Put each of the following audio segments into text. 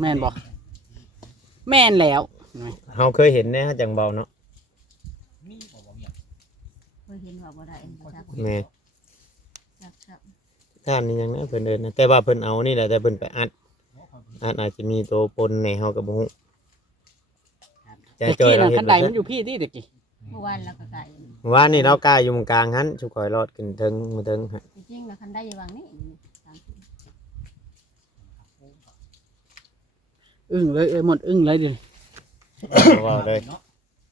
แม่นบ่แม่นแล้วเฮาเคยเห็นแน่จังเบาเนาะเคยเห็นว่าบ่ได้จัก แม่ จัก ท่านนี่ยังนะเพิ่นเดินนะแต่ว่าเพิ่นเอานี่แหละแต่เพิ่นไปอัดอาจจะมีตัวปนในเฮาก็บ่ฮู้ใจ ตะ จอย กี้ เรา น่ะ เห็ คั น นใดมันอยู่พี่ที่ตะกี้ เมื่อวานเราก็ไก่ ว่านี่เรากล้าอยู่ตรงกลางหันชุกคอยรอดขึ้นเทิงมาเทิงฮะ จริงๆแล้วคันได้อยังวางนี่ตามที่ อึ้งเลยหมดอึ้งเลยดิ ว่าเลย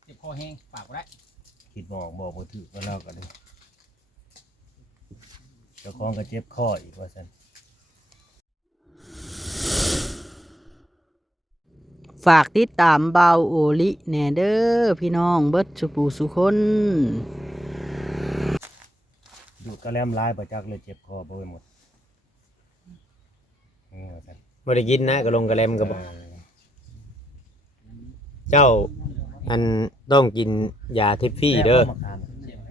เจ็บคอแห้งปากบ่ได้ คิดบอกบ่ถือว่าเราก็เลยเจ้าของก็เจ็บคออีกว่าซั่น ฝากติดตามเบาโอลิแหน่เด้อพี่น้องเบิดสุปูสุคน ดูดกระแลมลายประจักเลยเจ็บคอบ่ไปหมดว่าซั่น บ่ได้กินนะกระลงกระแลมก็บ่เจ้าอันต้องกินยาทิพฟี่เด้อ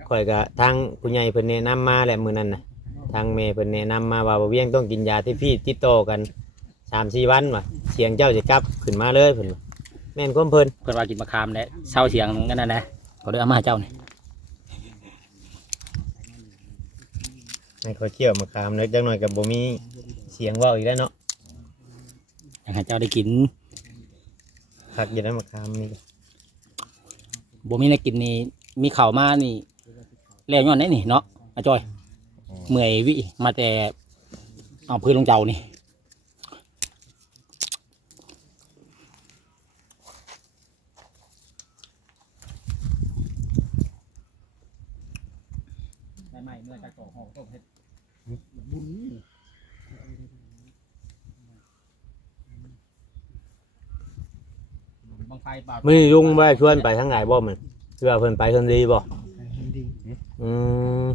ข่อยก็ทางผู้ใหญ่เพิ่นแนะนำมาแหละมื้อนั้นน่ะทางแม่เพิ่นแนะนำมาว่าบ่เวียงต้องกินยาทิพฟี่ติดต่อกัน 3-4 วันว่ะเสียงเจ้าจะกลับขึ้นมาเลยเพิ่นว่าแม่นความเพิ่น เพิ่นว่ากินมะขามแล้วเศร้าเสียงกันนั่นนะเขาเลยเอามาให้เจ้านี่ ให้ข่อยเคี่ยวมะขามแล้วจักหน่อยก็บ่มีเสียงเว้าอีกแล้วเนาะ อยากให้เจ้าได้กิน คักอยู่แล้วมะขามนี่ บ่มีได้กินนี่มีข้าวมานี่แล้วย้อนได้นี่เนาะอาจอยเมื่อยวิมาแต่เอาพื้นลงเจ้านี่ไม่เมื่อจะก่อห้องต้มเฮ็ดบุญบางไฟบาด มื้อนี้ลุงบ่ได้ชวนไปทางไหนบ่มันเชื่อเพิ่นไปเพิ่นดีบ่อืม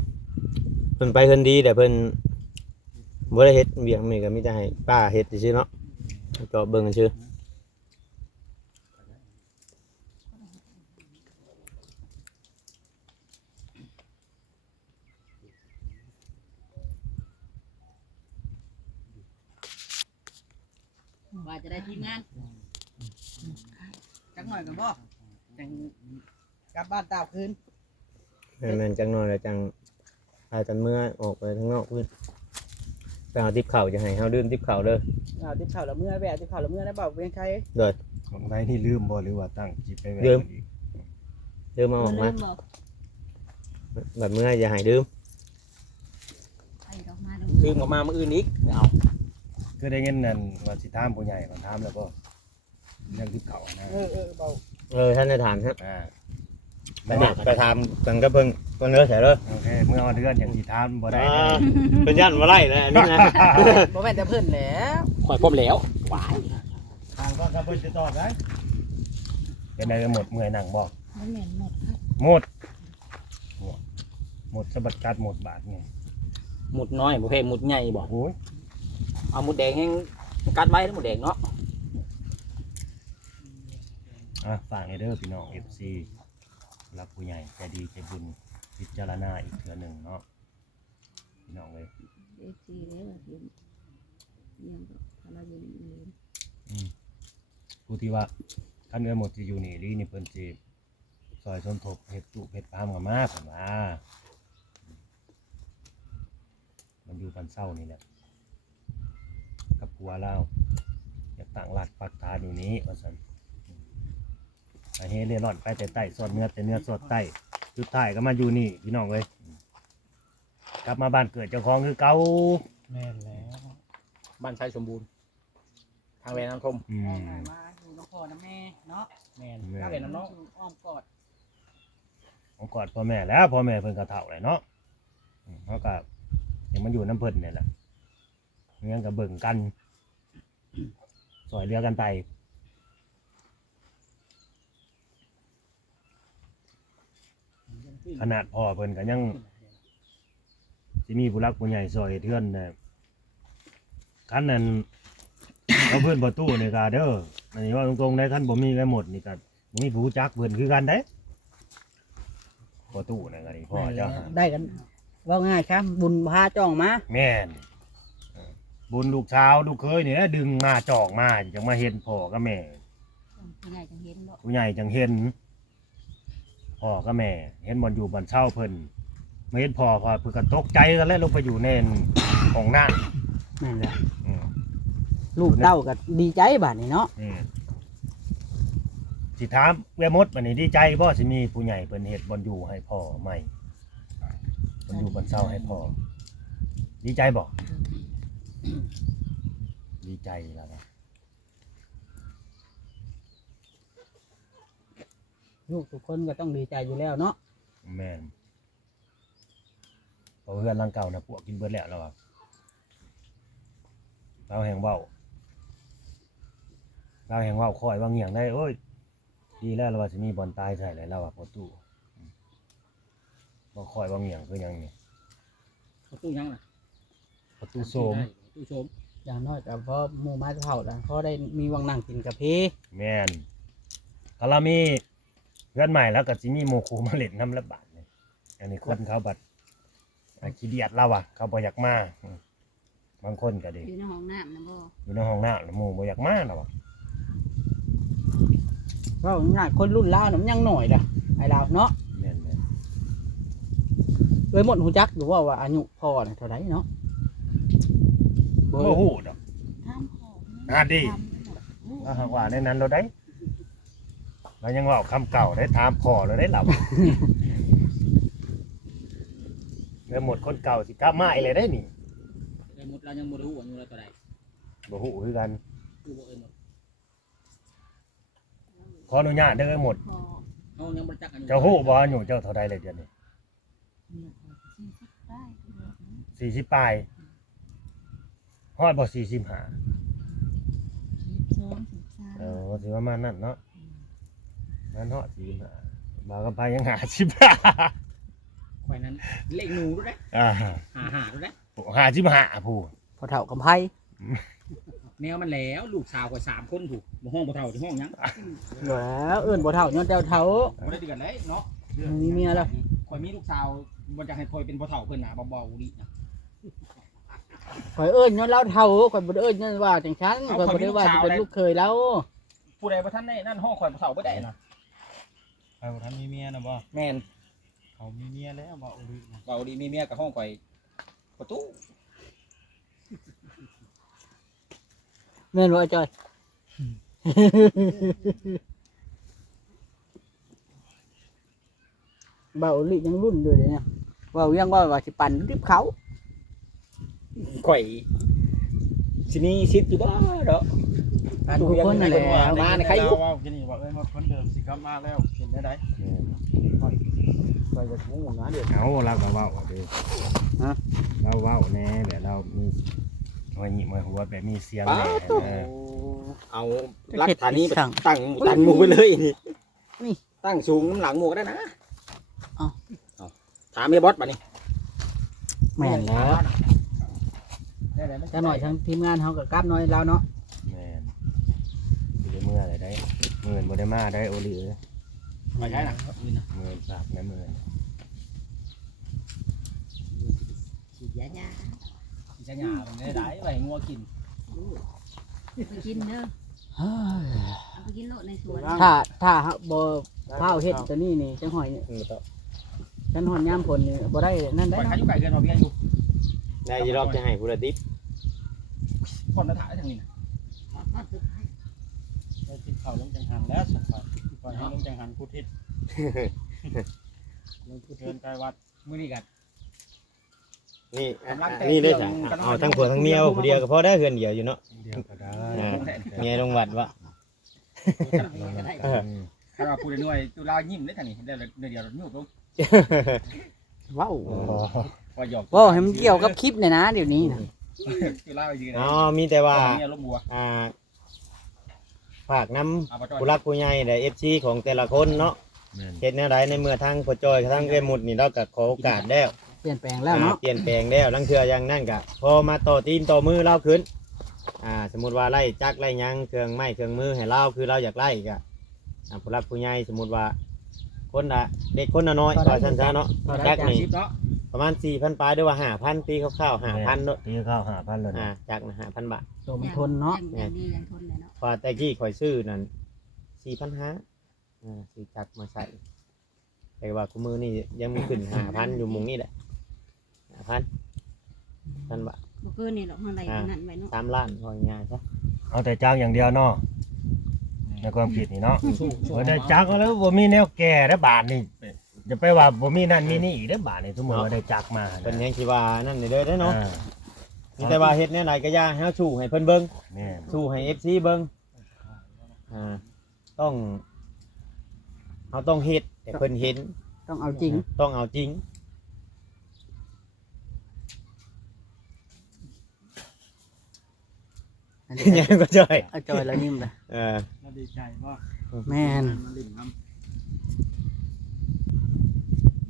เพิ่นไปเพิ่นดีแต่เพิ่นบ่ได้เฮ็ดเวียงนี่ก็มีแต่ให้ป้าเฮ็ดซื่อๆเนาะเจาะเบิ่งกันซื่อ ว่าจะได้ทีมงานจักหน่อยกันบ่จังกลับบ้านตาวคืน แม่นจังน้อยแล้วจังพากันเมื่อออกไปข้างนอกพุ่นไปเอาทิปเข่าจะให้เฮาดื่มทิปเข่าเด้อ เอาที่เข่าละเมื่อแวะที่เข่าละเมื่อได้เปล่าเวียงใคร ของไหนนี่ลืมบ่หรือว่าตั้งจิตไปแว้อีก ดื่มมาออกมาแบบเมื่ออย่าให้ดื่ม ไปดอกมาดู ลืมออกมาเมื่ออื่นอีกเอา คือได้เงินนั่นว่าสิถามผู้ใหญ่มาถามแล้วก็เรื่องที่เขานะ เบา ท่านจะถามครับ อ่า ไปถามกันก็เพิ่งก็เนื้อใส่เลย โอเคเมื่อวันเดือนอย่างที่ถามบ่ได้ เป็นยันมาไล่เลยนี่นะ บ่แม่นแต่เพิ่นแล้วข่อยพบแล้วหวาย ทางก็จะเพิ่นจะตอบได้เป็นไงหมดเมื่อยหนังบอก มันเหม็นหมดครับ หมดหมดสะบัดกัดหมดบาทไง หมุดน้อยบ่เพ่หมุดใหญ่บ่ โอ้ย เอาหมุดแดงให้กัดไว้แล้วหมุดแดงเนาะ ฝากในเด้อพี่น้อง FC รักผู้ใหญ่ใจดีใจบุญพิจารณาอีกเทื่อหนึ่งเนาะพี่น้องเลย เอฟซีเลยว่าทีมยังก็ถ้าเราอยู่นี่เลย ผู้ที่ว่าท่านเงินหมดที่อยู่นี่ลีนี่เพิ่นสิซอยสมทบเฮ็ดตู้เฮ็ดปามกับมาเพิ่นว่ามันอยู่ปันเศร้านี่แหละกับผัวเราอยากตั้งหลักปักฐานอยู่นี้ว่าซั่นไปเฮเร่ร่อนไปแต่ใต้สอดเนื้อแต่เนื้อสอดใต้สุดท้ายก็มาอยู่นี่พี่น้องเอ้ยกลับมาบ้านเกิดเจ้าของคือเก่า แม่นแล้วบ้านชายสมบูรณ์ทางแม่น้ำทม ได้หน่อยมาอยู่น้องพ่อน้ำแม่เนาะ แม่น แม่ ทางแม่น้ำน้อง อ้อมกอด ผมกอดพ่อแม่แล้วพ่อแม่เพิ่นก็เฒ่าเลยเนาะเขาก็ยังมันอยู่น้ำเพิ่นเนี่ยแหละเงี้ยก็เบิ่งกันสอยเรือกันไตขนาดพ่อเพิ่นก็ยังสิมีผู้รักผู้ใหญ่ซอยเทือนเนี่ยคันนั้น เอาเพื่อนประตูนี่ก็เด้ออันนี้ว่าตรงๆได้คันบ่มีกันหมดนี่ก็บ่มีผู้จักเพิ่นคือกันเด้ประตูนี่ก็นี่พ่อเจ้าหา ได้กันว่าง่ายครับบุญพาจ้องมา แม่น บุญลูกเช้าวลูกเคยนี่แหละดึงมาจอกมาจังมาเห็นพ่อกับแม่ ผู้ใหญ่จังเห็นบ่ ผู้ใหญ่จังเห็นพ่อกับแม่เห็นบ่อยู่บ้านเช่าเพิ่นมาเห็นพ่อเพิ่นก็ตกใจกันแล้วลงไปอยู่ในห้องน้ นั่นแหละ ำอืม ลูกเต้าก็ดีใจบัดนี้เนาะ สิถามเวมดบัดนี้ดีใจบ่สิมีผู้ใหญ่เพิ่นเฮ็ดบ่อยู่ให้พ่อใหม่บ่อยู่บ้านเช่าให้พ่อดีใจบ่ดีใจแล้วนะ ลูกทุกคนก็ต้องดีใจอยู่แล้วเนาะ แม่นเพราะเพื่อนหลังเก่าน่ะพวกกินเบิดแล้วอะเราแห่งเว้าคอยว่าเงี่ยงได้โอ้ยดีแล้วเราว่าสิมีบอลตายใส่เลยเราอะพอตู้บ่คอยว่าเงี่ยงคือหยังนี่ ประตูยังน่ะ ประตูโสม ประตูโสม อย่างน้อยก็พอหมู่มาเฒ่าแล้วพอได้มีวังนั่งกินกาแฟ แม่นถ้าเรามีเพื่อนใหม่แล้วก็สิมีหมู่ครูมาเล่นน้ำละบาทนี่อันนี้คนเขาบัดขี้เดียดเราอะเขาบ่อยากมาบางคนก็ดี อยู่ในห้องน้ำนะบ่ อยู่ในห้องน้ำแล้วหมู่บ่อยากมาแล้วอะ เพราะง่ายคนรุ่นลาวน่ะมันยังหน่อยเด้อไอ้ลาวเนาะ แม่น เลยหมดหูจักอยู่ว่าอายุพ่อน่ะเท่าไหร่เนาะ ๆบ่ฮู้ดอก ถามพ่อ อ่าดี ว่าหากว่าในนั้นเราได้เรายังว่าคำเก่าได้ถามพ่อเราได้หลับ เมื่อหมดคนเก่าสิกลับมาอีกเลยได้นี่ เอ้ยหมดเรายังบ่รู้ว่าอยู่แล้วตัวใด บ่ฮู้คือกัน คือบ่เอ้ยหมด ขออนุญาตเด้อหมด พ่อ เฮายังบ่จักกันอยู่ เจ้าฮู้บ่อายุเจ้าเท่าใดเลยเดือนนี้ เนี่ย40ได้ 40ปลายฮอดบ่45 12 เอ 13 อสิประมาณนั้นเนาะนั่นฮอด45บ่าวกับพายยัง50 ข่อยนั้นเลขหนูรู้ได้ อ่า หารู้ได้ 55ผู้ พอเฒ่ากับไผ แนวมันแล้วลูกสาวข่อย3คนถูกบ่ห้องบ่เท่าที่ห้องหยัง แล้วเอิ้นบ่เฒ่าย้อนแต่เฒ่า บ่ได้เดือดเลยเนาะ มีเมียแล้ว ข่อยมีลูกสาวบ่อยากให้ข่อยเป็นบ่เท่าเพิ่นน่ะเบาๆดินะ ข่อยเอิ้นย้อนเราเฒ่าข่อยบ่ได้เอิ้นย้อนว่าจังซั่นข่อยบ่ได้ว่าสิเป็นลูกเคยแล้ว ผู้ใดบ่ทันได้นั่นห้องข่อยบ่เท่าบ่ได้นะ ใครบ่ทันมีเมียนะบ่ แม่น เขามีเมียแล้วบ่อุลินะ เบาดีมีเมียกับห้องข่อยประตู แม่นบ่จอย เบาลิยังรุ่นอยู่เลยเนี่ยเว่ายังว่าสิปั่นริบเขา ข่อยสิมีชิดอยู่บ่เนาะ ปั่นทุกคนนั่นแหละ มาในใครอยู่ เว้ากินนี่ว่าเอ้ยมาคนเดิมสิกลับมาแล้วเป็นได้ได ไปจะงูนะเดี๋ยว เอาเราก็เว้าเด้อ ฮะ เราเว้าแน่แบบเรามีหัวหยิบมาหัวแบบมีเสียงแหน่เออ เอารักฐานนี้ไปตั้งหมู่ไปเลยนี่ตั้งสูงน้ำหลังหมู่ก็ได้นะเอาถามเมียบอสบัดนี้ แม่นแล้วจะหน่อยทางทีมงานเขากับกราบน้อยแล้วเนาะ แม่นสิได้เมื่อไรได้เมื่อนบ่ได้มาได้โอลิเอ้ย ไม่ใช่นะ เมื่อนฝากนะเมื่อน ฉีดยา สิจะหยามันได้ไว้งัวกิน ไปกินเด้อ เฮ้ย เอาไปกินโลดในสวน ถ้าบ่ข้าวเฮ็ดตัวนี้นี่จังหอยนี่จังหอยยามฝนนี่บ่ได้นั่นได้ ข่อย นะ ขายอยู่ไก่เกินพอเพียงอยู่ ได้ยีรอบจะให้ผู้ละติ๊บ คนมาถ่ายได้ทางนี้นะ ได้ติดเข้าลงจังหันแล้วสักพักก่อนให้ลงจังหันผู้ทิศลงผู้เทินใกล้วัด มื้อนี้กัน นี่นี่ได้จ้ะเอาทั้งผัวทั้งเมียผู้เดียวก็พอได้เฮือนเดียวอยู่เนาะ เดียวก็ได้ เมียลงวัดวะ ถ้าเราพูดได้หน่วยตุลายิ้มได้ทางนี้ได้เดียวยุบลง ว้าว พอหยอก ว่าให้มันเกี่ยวกับคลิปเนี่ยนะเดี๋ยวนี้นะ ตุลาไปยืน อ๋อมีแต่ว่า เนี่ยลบบัว ฝากน้ เอาไปจอ ำ ด ผู้รักผู้ใหญ่และ FC ของแต่ละคนเนาะ แม่น เฮ็ดแนวใดในเมื่อทางพ่อจอยทางเอ้ยมุดนี่เราก็ขอโอกาสแล้ว เปลี่ยนแปลงแล้วเนาะ เปลี่ยนแปลงแล้วลังเทื่ออย่างนั้นก็พอมาต่อตีนต่อมือเราขึ้นสมมุติว่าไล่จักรไล่หยังเครื่องไม้เครื่องมือให้เราคือเราอยากไล่ก็ผู้รักผู้ใหญ่สมมุติว่า คนละเด็กคนละน้อยว่าซั่นซะเนาะจักนี่ 10เนาะ ประมาณ 4,000 ปลายหรือว่า 5,000 ตีคร่าวๆ 5,000เนาะ ตีข้าว5,000แล้วนะ จากน่ะ5,000 บาท ตัวมันทนเนาะ อย่างดีอย่างทนเลยเนาะ พอแต่กี้ข่อยซื้อนั่น 4,500ซื้อจักรมาใส่แต่ว่าคุมื้อนี้ยังมีขึ้น 5,000 อยู่หมุงนี่แหละ 5,000 บาท บ่เกินนี่หรอกข้างในนั่นไว้เนาะ 3ล้านพอง่ายๆซะ เอาแต่จ้างอย่างเดียวเนาะในความคิดนี่เนาะบ่ได้จักเอาแล้วบ่มีแนวแก่ได้อบาทนี่จะไปว่าบ่มีนั่นมีนี่อีกได้อบาทนี่สมมุติว่าได้จักมา เพิ่นยังสิว่านั่นนี่เด้อเนาะ อ่า มีแต่ว่าเฮ็ดแนวใดก็อย่าให้เฮาสู้ให้เพิ่นเบิ่ง แม่น สู้ให้ FC เบิ่งต้องเฮาต้องเฮ็ดให้เพิ่นเห็น ต้องเอาจริง ต้องเอาจริง อันนี้ ยังก็จ่อย อาจอยแล้วนิ่มเลย เราดีใจว่า แม่น มันลิ้นน้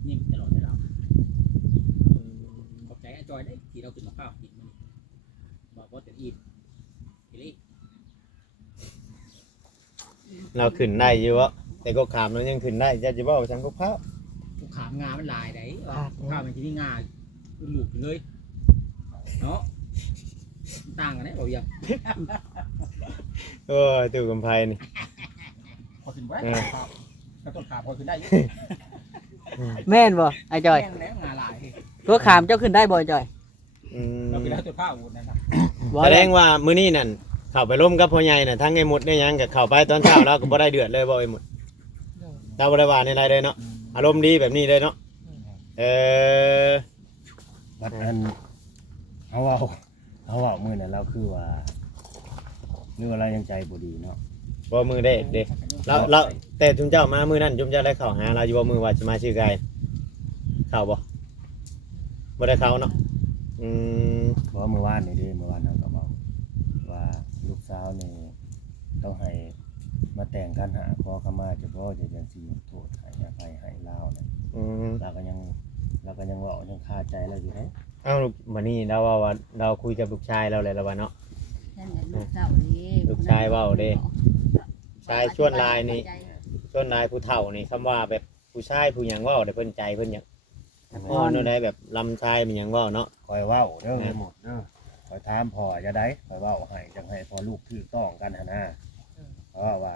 นิ่มตลอดเลยเราขอบใจอาจอยได้ที่เราขึ้นมาข้าวกินมันบอกว่าจะอิ่มอีหลี เราขึ้นได้อยู่วะแต่ก็ขามเรายังขึ้นได้จะจะบอกฉันก็เข้า กูขามงามันลายได้ข้าวมันที่นี่งาเป็นหลูกเลยเนาะต่างกันได้บ่ยัง โอ้ยตู่กำไพนี่ พอขึ้นไว้กระต้นขาพอขึ้นได้ แม่นบ่ไอ้จอย แม่งแล้วงาลาย ตัวขามเจ้าขึ้นได้บ่ไอ้จอย เราไปแล้วตัวผ้าอุ่นนั่นนะ แสดงว่ามื้อนี้นั่นเข้าไปร่มกับพ่อใหญ่น่ะทั้งไอ้หมดได้ยังกับเข้าไปตอนเช้าแล้วก็บ่ได้เดือดเลยบ่ไอ้หมดเราบ่ได้ว่าในไรเลยเนาะอารมณ์ดีแบบนี้เลยเนาะอ บัดอันเอาเว้ามื้อนั้นเราคือว่าหรือว่าอะไรยังใจบ่ดีเนาะ บ่มือเด้เด้เราแต่จุมเจ้ามามื้อนั้นจุมเจ้าได้เข้าหาเราอยู่บ่มือว่าจะมาชื่อไกเข้าบ่ได้เข้าเนาะเพราะเมื่อวานนี่เด้เมื่อวานเราก็บอกว่าลูกสาวนี่ต้องให้มาแต่งกันหาขอขมาเฉพาะจะจังสิโทษให้อภัยให้ลาวนะเราก็ยังเว้ายังคาใจเราอยู่เด้ เอ้าวันนี้เราว่าเราคุยกับลูกชายเราเลยแล้วว่าเนาะ นั่นแหละลูกเจ้านี่ ลูกชายเว้าเด้ ชายชวนลายนี่ชวนลายผู้เฒ่านี่คำว่าแบบผู้ชายผู้หยังเว้าได้เพิ่นใจเพิ่นหยังอ้อนได้แบบลำชายมันหยังเว้าเนาะ คอยเว้าเด้อหมดเด้อคอยถามพ่อจะได้คอยเว้าให้จังให้พ่อลูกถูกต้องกันหั่นนะเพราะว่า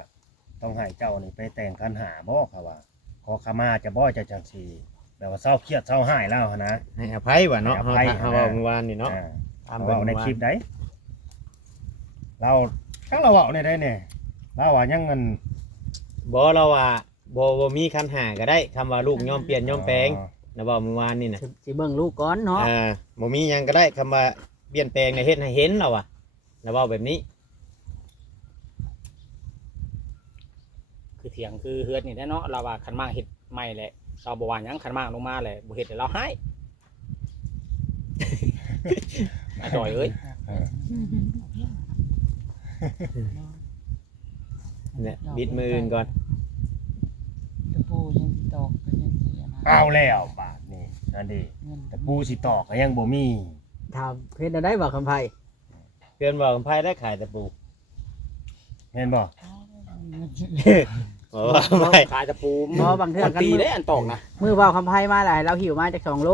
ต้องให้เจ้านี่ไปแต่งกันหาบ่ค่ะว่าขอขมาจะบ่จะจังซี่แบบว่าเศร้าเครียดเศร้าหายแล้วหั่นนะ ให้อภัยว่ะเนาะ ให้อภัย เฮาเว้าเมื่อวานนี่เนาะ เว้าในคลิปได้เราทั้งเราเว้าในได้เนี่ยเราว่ายังเงิน บ่เราว่าบ่มีคันหาก็ได้คำว่าลูกยอมเปลี่ยนยอมแปลงนะเว้าเมื่อวานนี่น่ะ สิเบิ่งลูกก่อนเนาะ บ่มีหยังก็ได้คำว่าเปลี่ยนแปลงในเฮ็ดให้เห็นเราอ่ะนะเว้าแบบนี้ คือเถียงคือเฮือดนี่แน่เนาะเราว่าขันมากเห็ดใหม่แหละเราบอกว่าหยังขันมากลงมาแหละบ่เห็ดแต่เราให้อาจอยเอ้ย เนี่ยบิดมืออื่นก่อน ตะปูยังตอกก็ยังเสียนะ เอาแล้วบาทนี่นั่นดิ เงิน แต่ปูสิตอกก็ยังบ่มี ถามเฮ็ดได้บ่คำไผ เพื่อนบอกไผได้ขายตะปู เห็นบ่ บอกว่าไผ ขายตะปู บ่บางเทื่อกัน ตี มือ ได้อันตอกนะ มือเว้าคำไผมาหลายเราหิวมาจาก2โล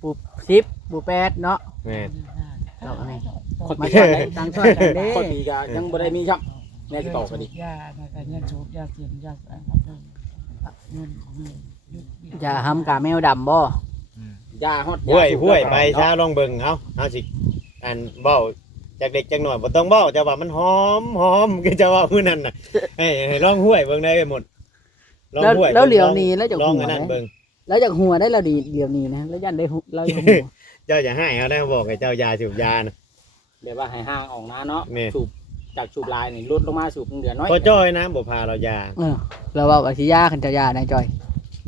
ปู10ปู8เนาะ แม่น ดอกนี่ คน มา ตี ช่วยตั้งช่วยกันเด้ คนตีก็ยังบ่ได้มีครับแน่ที่ตอกก็ดี ยานะกันยันสูบยาเสียนยาอะไรเงินของเงินยุด จะหำกาแมวดำบ่ ยาฮอด ห้วยไปช้าลองเบิ่งเอาสิอันเว้าจากเด็กจากหน่อยบ่ต้องเว้าจะว่ามันหอมคือจะว่ามื้อนั้นน่ะให้ลองห้วยเบิ่งได้หมดลองห้วย แล้วเหลียวหนีแล้วจะ ลอง หัว อันนั้นเบิ่ง แล้วจากหัวได้แล้วดีเหลียวหนีนะแล้วยันได้เราจะหัว เจ้าอย่าให้เขาได้บอกให้เจ้ายาสูบยานะ เดี๋ยวว่าให้ห่างออกนะเนาะ นี่ สูบจากสูบลายนี่ลดลงมาสูบเดือนน้อย พอจ้อยนะบ่พาเรายา เราว่าสิยาคันจะยาได้จอย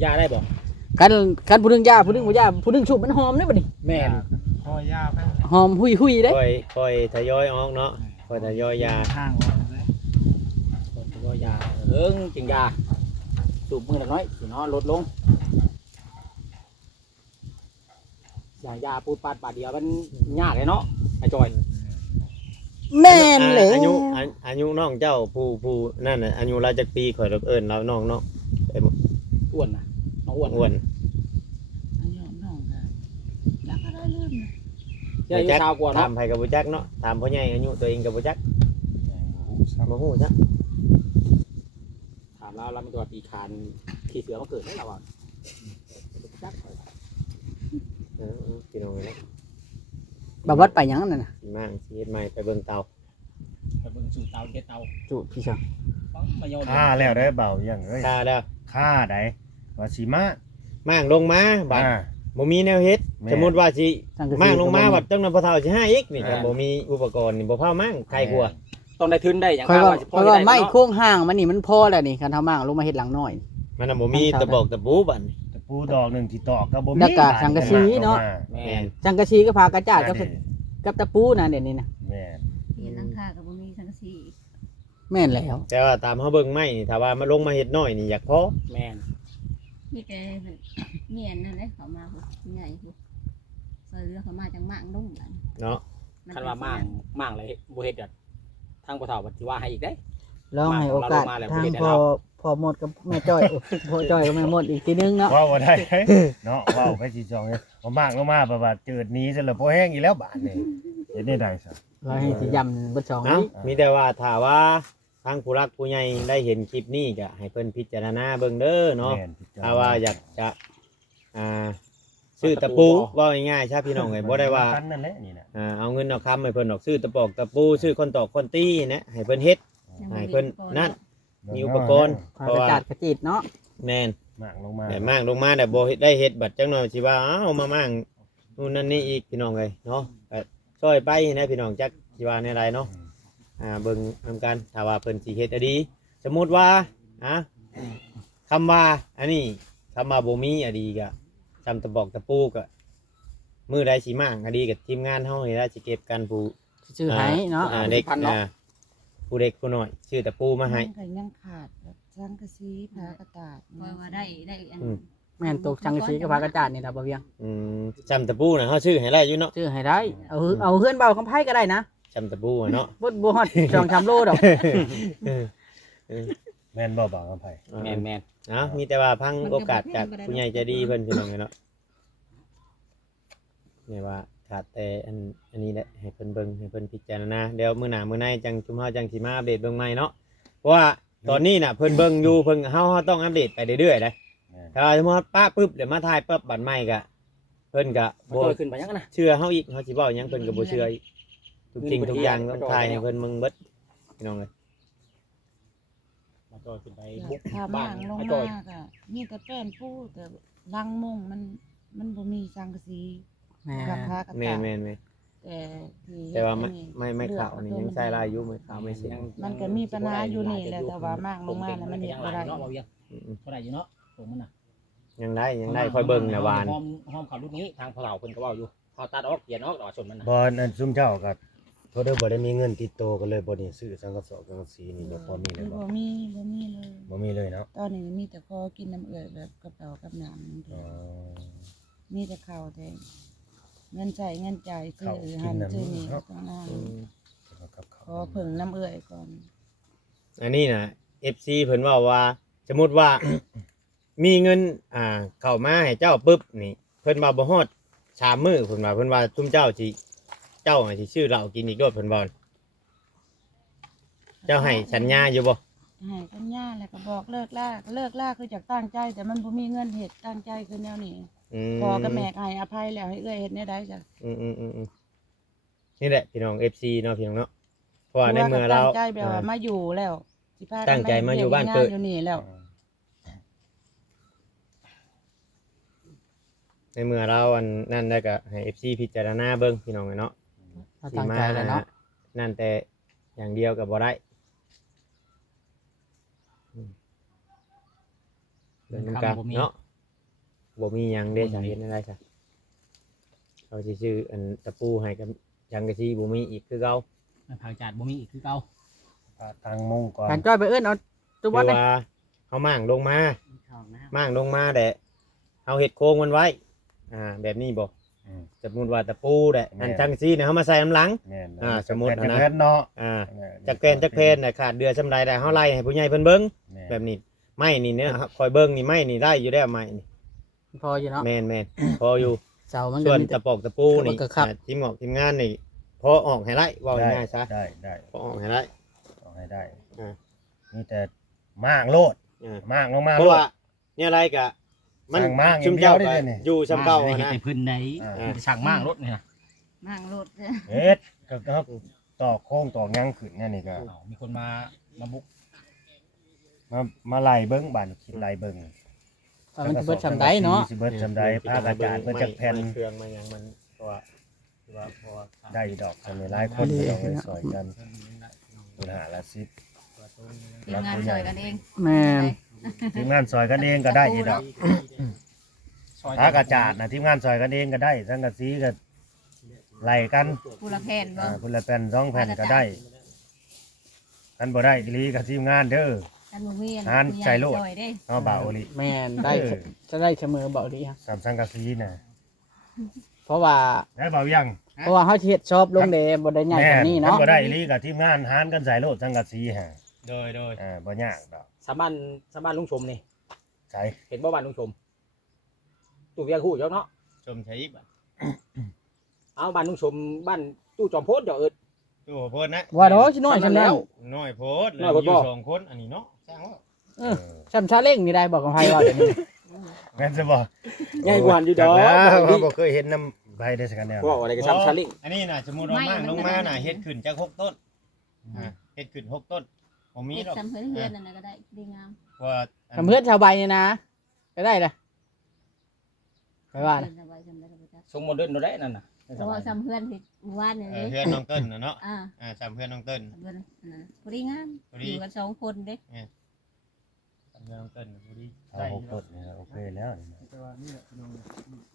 ยาได้บ่ กันผู้นึงยาผู้นึงบ่ยาผู้นึงชุบมันหอมเด้บัดนี้ แม่น พอยาไป หอมหุยๆเด้ ค่อยทยอยออกเนาะค่อยทยอยยา ทางว่าเลย คนตัวยาจริงยาสูบมือละน้อยสิเนาะลดลงอย่างยาปูดปาดบาดเดียวมันยากเลยเนาะไอ้จอย แม่นเลย อายุน้องเจ้าผู้นั่นน่ะอายุเราจักปีข่อยเอิ้นเราน้องเนาะ ก อ้วนนะน้องอ้วน อ้วน อายุน้องก็จักก็ได้ลืมนะ เจ้าอายุชาวกว่า ถา เนาะ มไผก็บ่จักเนาะถามพ่อใหญ่อายุตัวเองก็บ่จัก ยังบ่ฮู้ซ้ำ บ่ฮู้จ้ะ ถามเราเป็นตัวปีคานขี่เสือมาเกิดได้เราอ่ะ พี่น้องเนาะ บ่วัดไปหยังนั่นน่ะ สิมาสิเฮ็ดใหม่ไปเบิ่งเตา ไปเบิ่งสู่เตาเฮ็ดเตา จุพี่ช่าง ปังมาโยน ค่าแล้วได้เบายังเอ้ย ค่าแล้ว ค่าได้ว่าสิมา มั่างลงมาบัด อ่า บ่มีแนวเฮ็ด แม่ สมมุติว่าสิ สังกะสี มั่างลงมาบัดจังนั้นพ่อเฒ่าสิหาอีกนี่ แม่ ถ้าบ่มีอุปกรณ์นี่บ่พามั่างใครกลัว ต้องได้ทุนได้อย่าง ค่อยว่า สิ ค่อยว่า ด้ ไม้ เนาะ โค้งห่างมันนี่มันพอแล้วนี่คันเฮามั่งลงมาเฮ็ดหลังน้อย มันน่ะบ่มีตะบอกตะปูบัดนี่ ตะปูดอกหนึงที่ตอกก็บ่มี แล้วก็สังกะสีเนาะ แม่ แม่น สังกะสีก็พากระจาด ก็ กับตะปูน่ะเดี๋ยวนี้น่ะ แม่น เห็นหลังคากับบ่มีสังกะสี แม่นแล้ว แต่ว่าตามเฮาเบิ่งไม้นี่ถ้าว่ามาลงมาเฮ็ดน้อยนี่อยากพอ แม่น มีแต่เมียนนั่นแหละเขามาผู้ใหญ่ผู้ซอยเรือเขามาจังมากนุ่มกัน เนาะ คันว่ามั่งอะไรบ่เฮ็ดอะทางพ่อเฒ่าบัดสิว่าให้อีกได้ ลองให้โอกาส มาแล้ว ทาง บ่ได้ พอ แล้ว พอหมดกับแม่จ้อยโอ้พ่อจ้อยกับแม่หมดอีกทีนึงเนาะ เว้าบ่ได้ เนาะเว้าไปสิจองเนี่ยบ่มากลงมาประบาดเจิดหนี้ซะแล้วบ่แห้งอีกแล้วบาดนี่เฮ็ดได้ซะ เราให้สิยำเบิดสอง เอ้า นี้ มีแต่ว่าถ้าว่าทางผู้รักผู้ใหญ่ได้เห็นคลิปนี้ก็ให้เพิ่นพิจารณาเบิ่งเด้อเนาะ แม่นพิจรณ ถ้าว่าอยากจะซื้อตะปูว่าง่ายๆใช่พี่น้องเอ้ยบ่ได้ว่า กันนั่นแหละนี่น่ะ เอาเงินเอาคำให้เพิ่นออกซื้อตะปอกตะปูซื้อคนตอกคนตีนะให้เพิ่นเฮ็ด ยังบ่ ให้ มี เพิ่น อุปกรณ์ นั่นมีอุปกรณ์ พา เพราะ กระ ว่า จาดกระจีดเนาะ แม่น มากลงมา แต่มากลงมาแต่บ่ได้เฮ็ดบัดจังหน่อยสิว่าอ้าวมามั่งนู่นนั่นนี่อีกพี่น้องเอ้ยเนาะก็ช่วยไปนะพี่น้องจักสิว่าในไรเนาะเบิ่งนำกันถ้าว่าเพิ่นสิเฮ็ดอะดี สมมุติว่าคำว่าอันนี้คำว่าบ่มีอะดีก็จำตะบอกตะปูก็มือใดสิมั่งอะดีกับทีมงานเฮานี่ล่ะสิเก็บกันผู้ ชื่อให้เนาะ เด็กผู้เด็กผู้น้อยชื่อตะปูมาให้ มันก็ยังขาดแบบสังกะสีผากระตาด เพราะว่าได้อัน แม่นตกสังกะสีกับพากระจาดนี่ล่ะบ่เวียง จำตะปูนะเขาชื่อให้ไรอยู่เนาะ ชื่อให้ได้เอาเฮือนเบาคำไผก็ได้นะ จำตะปูอะเนาะ บ่ฮอด2-3โลดอก แม่นบ่บางอภัย แม่นแม่น มีแต่ว่าพังโอกาสจากผู้ใหญ่ใจดีเพิ่นพี่น้องเนาะเนี่ยว่าขาดแต่อันนี้แหละให้เพิ่นเบิ่งให้เพิ่นพิจารณาเดี๋ยวมื้อหน้ามื้อในจังชุมเฮาจังสิมาอัปเดตเบิ่งใหม่เนาะเพราะว่าตอนนี้น่ะเพิ่นเบิ่งอยู่เพิ่นเฮาต้องอัปเดตไปเรื่อยๆนะ แม่น ถ้าสมมุติป้าปึ๊บเดี๋ยวมาถ่ายปั๊บบัดใหม่ก็เพิ่นก็ บ่ บ่ โตขึ้นไปยังนะ เชื่อเฮาอีกเฮาสิเว้าหยังเพิ่นก็บ่เชื่ออีกทุกสิ่งทุกอย่างต้องถ่ายให้เพิ่นมึงเบิดพี่น้องเอ้ย มาโตขึ้นไป อยา บุ ก ก พา บ้า มาน งลง มา มา โต ก็มีแต่แป้นปูแต่ลังมุงมันบ่มีสังกะสี แม่ กับผากระ แม่ ตาด น แต่ที่ แต่ว่า อั ไม่ข่าวนี่ยังใช้ลายอยู่ไม่ข่าวไม่เสร็จ มันก็มีปัญหาอยู่นี่แหละแต่ว่ามากลงมาแล้วมันเฮ็ดบ่ได้ เนาะบ่เวียงบ่ได้อยู่เนาะผมมันน่ะ ยังได้ค่อยเบิ่งนะวาน ห้อมเขารุ่นนี้ทางพ่อเฒ่าเพิ่นก็เว้าอยู่พอตัดออกเปลี่ยนออกต่อชนมันน่ะ บ่อันซุมเจ้าก็โทษเด้อบ่ได้มีเงินติดตัวก็เลยบ่ได้ซื้อสังกะสอบสังกะสีนี่ก็พอมีเลยบ่ บ่มีเลย บ่มีเลยเนาะ ตอนนี้มีแต่พอกินน้ำเอื่อยแบบกระเป๋ากับน้ำ อ๋อ มีแต่ข้าวแต่เงินใช้เงินจ่ายซื้อหันซื้อนี่ต้องนั่ง กับ ข เขา อเพิ่งน้ำเอื่อยก่อน อันนี้นะ FC เพิ่นว่าสมมุติว่า มีเงินเข้ามาให้เจ้าปึ๊บนี่เพิ่นว่าบ่ฮอด3มื้อเพิ่นว่าซุมเจ้าสิชื่อเหล้ากินอีกรอบเพิ่นว่าเจ้าให้สัญญาอยู่บ่ ให้ปัญญาแล้วก็บอกเลิกล่าคือจากตั้งใจ แต่มันบ่มีเงินเฮ็ดตั้งใจคือแนวนี้พอกับแม่ก็ให้อภัยแล้วให้เอื้อยเฮ็ดแนวใดจ้ะ นี่แหละพี่น้อง FC เนาะพี่น้องเนาะเพราะว่าในเมื่อเรา ตั้งใจแบบว่ามาอยู่แล้วสิพากัน ตั้งใจมาอยู่บ้านเกิด อยู่นี่แล้ว ในเมื่อเราอันนั่นได้ก็ให้ FC พิจารณาเบิ่งพี่น้องเนาะ เราตั้งใจแล้วเนาะ นั่นแต่อย่างเดียวก็บ่ได้เบิ่งนำกันเนาะบ่มีหยังเด้สาเหตุอะไรซะเขาสิซื้ออันตะปูให้กับจังกะซีบ่มีอีกคือเก่า ผักจาดบ่มีอีกคือเก่า ทางมุงก่อน การจ้อยไปเอิ้นเอาตัว คื วัด อ เลย ว่าเฮามั่างลงมาแต่เฮาเฮ็ดโค้งมันไว้แบบนี้บ่ อืม สมมุติว่าตะปูแหละอันจังกะซีเนี่ยเฮามาใส่น้ำหลัง แม่น สมมุตินะ จักแพนเนาะ จักแพนน่ะขาดเดือสำไรได้เฮาไล่ให้ผู้ใหญ่เพิ่นเบิ่งแบบนี้ ไม้นี่เนี่ยคอยเบิ่งนี่ไม้นี่ได้อยู่แล้วไม้นี่ พออยู่เนาะ แม่นพออยู่ เสามัน ส่ ก็ วน มี ตะปอกตะปูนี่ มันก็ครับ ทีมงานนี่พอออกให้ไล่ว่าง่ายๆซะ ได้ พอออกให้ไล่ เอาให้ได้ อ่า มีแต่มากโลด อ่า มากลงมา เพ โล ราะ ด ว่าเนี่ยอะไรกะมัน สั่งมากอย่าง ชุมเจ้า เดียวได้ ก็ เลยนี่ อยู่ซ้ำเก่า ได้ อะ เฮ็ด นะ ให้เพิ่นได้ อ่า สั่งมากรถเนี่ย มั่งรถ เฮ็ดก็ครับต่อโค้งต่อยังขึ้นนั่นนี่ก็ มีคนมาบุก มาไล่เบิ่งบ้านคิดไล่เบิ่ง ว่ามันสิเบิดชำได้เนาะ สิเบิดจำได้ภาคอาจารย์เพิ่นจักแผ่น ไม้เครื่องมันยังมันเพราะว่าเพราะว่า ได้ดอกกันหลายคนก็ต้องเลยซอยกันปัญหาละ10 ทีมงานซอยกันเอง แม่น ทีมงานซอยกันเองก็ได้อีดอกภาคอาจารย์นะทีมงานซอยกันเองก็ได้สังกะสีก็ไล่กัน ผู้ละแผ่นบ่ พุ่นละแผ่น2แผ่นก็ได้กันบ่ได้อีหลีกับทีมงานเด้อ กันบ่มี งานใส่โลด ซอยเด้ เนาะบ่าวอีหลี แม่นได้จะได้เสมอเบาดีฮะ สามสังกะสีน่ะ เพราะว่า ได้เบายัง เพราะว่าเฮาสิเฮ็ดชอบลงแดบ่ได้ใหญ่ แม่ กว่านี้เนาะ บ่ได้อีหลีกับทีมงานหารกันใส่โลดสังกะสีฮะ โดย บ่ยากดอก สามบ้านลุงชมนี่ ใช่ เห็นบ่บ้านลุงชมตู้เวียงฮู้เจ้าเนาะ ชมใช้อีกบัด เอาบ้านลุงชมบ้านตู้จอมโพดเจ้าเอิด โอ้โพดนะ ว่าดอกสิน้อยซำแล้ว น้อยโพด น้อยโพดบ่ อยู่2คนอันนี้เนาะสร้างว่า ชำชาเล่งนี่ได้บอกกับไผว่าเดี๋ยวนี้ แม่นจะบ่ ใหญ่กว่าอยู่ดอก แล้ว ดี บ่เคยเห็นน้ำใบได้สักแนว ว่าอะไรก็ซ้ำชาลิง อันนี้น่ะสมมุติว่ามั่งลงมาน่ะเฮ็ดขึ้นจาก6ต้นเฮ็ดขึ้น6ต้นบ่มี เฮ็ด ดอก จำเพิ่นเฮือนนั่นน่ะก็ได้ดีงาม เพราะว่า ทำเพื่อนชาวใบนี่นะก็ได้ล่ะไปว่านะ เพิ่นเอาไว้จำได้ก็บ่จัก ทรงโมเดิร์นเราได้นั่นน่ะ เพราะว่าจำเพื่อนที่หมู่บ้านนี่ เพื่อนน้องเติ้ลน่ะเนาะ อ่า จำเพื่อนน้องเติ้ล เพื่อนนั่นน่ะพอดีงาม พอดี อยู่กัน2คนเด้ จำเพื่อนน้องเติ้ลพอดี เอา ได้ หก อยู่ ต้นเนี่ยโอเคแล้ว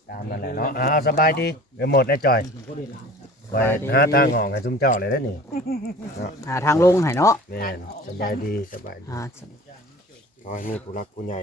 ตามนั่นแหละเนาะสบายดีไปหมดแล้วจ่อยไปหาทางออกให้ซุมเจ้าเลยแล้วนี่ หาทางลงให้เนาะ แม่นสบายดี อ่า ขอให้มีผู้รักผู้ใหญ่